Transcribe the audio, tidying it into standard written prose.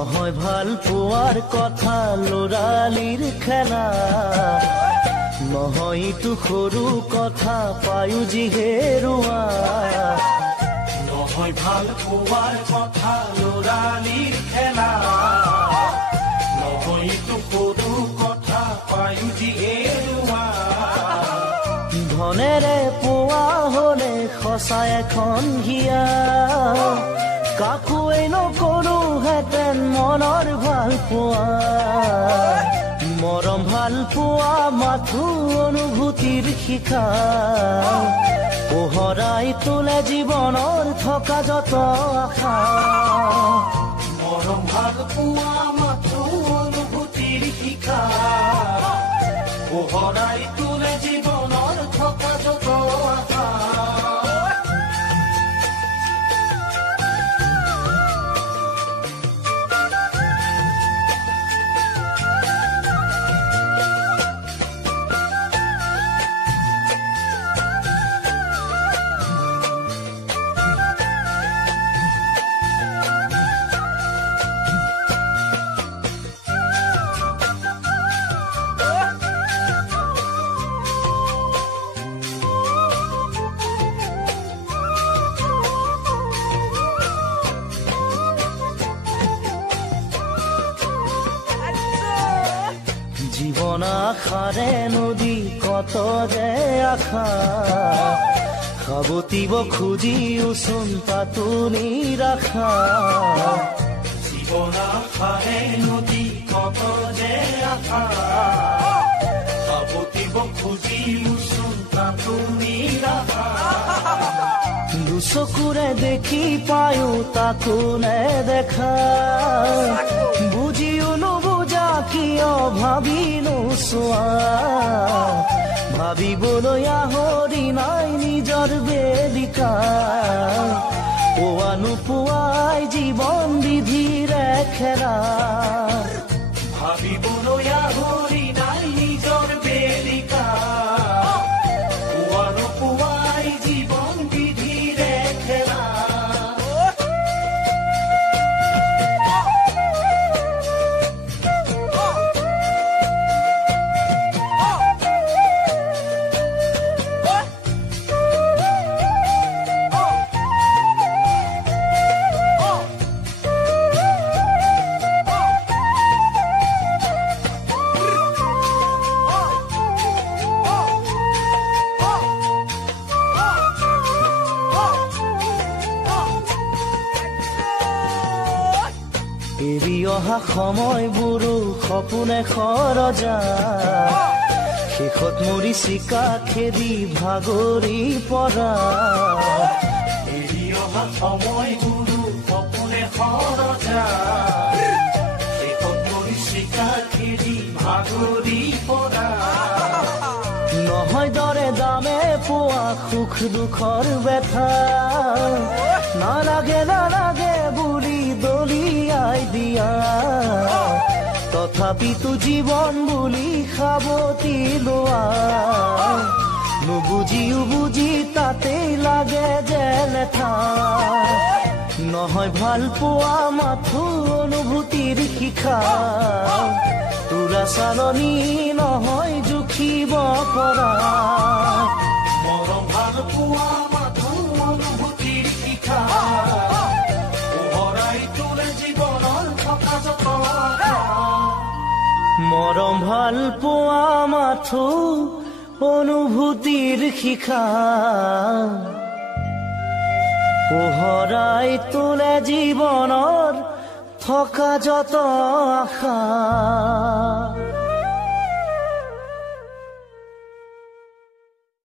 নহয় ভাল পোৱাৰ কথা লৰালিৰ খেলা নহয় ইটো সৰু কথা পায়ো যি হেৰুৱা নহয় ভাল পোৱাৰ কথা লৰালিৰ খেলা নহয় ইটো সৰু কথা পায়ো যি হেৰুৱা ধনেৰে পোৱা হলে সঁচা এখন হিয়া কাকোৱে নকৰোহেঁতেন মনৰ ভাল পোৱা মৰম ভাল পোৱা মাথো অনুভূতিৰ শিখা পোহৰাই তোলে জীৱনৰ থকা যত আশা মৰম ভাল পোৱা মাথো অনুভূতিৰ শিখা পোহৰাই তোলে জীৱনৰ থকা যত আশা জীৱন আশাৰে নদী কত যে আশা সাবতিব খুজিওচোন তাতো নিৰাশা জীৱন আশাৰে নদী কত যে আশা সাবতিব খুজিওচোন তাতো নিৰাশা দুচকুৰে দেখি পায়ো তাকো নেদেখা বুজিও নুবুজা কিয় ভাবি নোচোৱা ভাবিবলৈ আহৰি নাই নিজৰ বেদিকা পোৱা নোপোৱাই জীৱন বিধিৰে খেলা ভাবিবলৈ আহৰি নাই নিজৰ বেদিকা পোৱা নোপোৱাই জীৱন বিধিৰে খেলা এৰি অহা সময়বোৰো সপোনে খৰজা শেষত মৰি চিকা খেদি ভাগৰি পৰা এৰি অহা সময়বোৰো সপোনে খৰজা শেষত মৰি চিকা খেদি ভাগৰি পৰা নহয় দৰে দামে পোৱা সুখ দুখৰ ব্যথা নালাগে নালাগে বুলি দলিয়াই দিয়া তথাপিতো জীৱন বুলি সাবতি লোৱা নুবুজিও বুজি তাতেই লাগে যে লেঠা নহয় ভাল পোৱা মাথো অনুভূতিৰ শিখা তোৰা চালনী নহয় জুখিব পৰা মৰম ভাল পোৱা মাথো অনুভূতিৰ শিখা পোহৰাই তোলে জীৱনৰ থকা যত আশা মৰম ভাল পোৱা মাথো অনুভূতিৰ শিখা পোহৰাই তোলে জীৱনৰ থকা যত আশা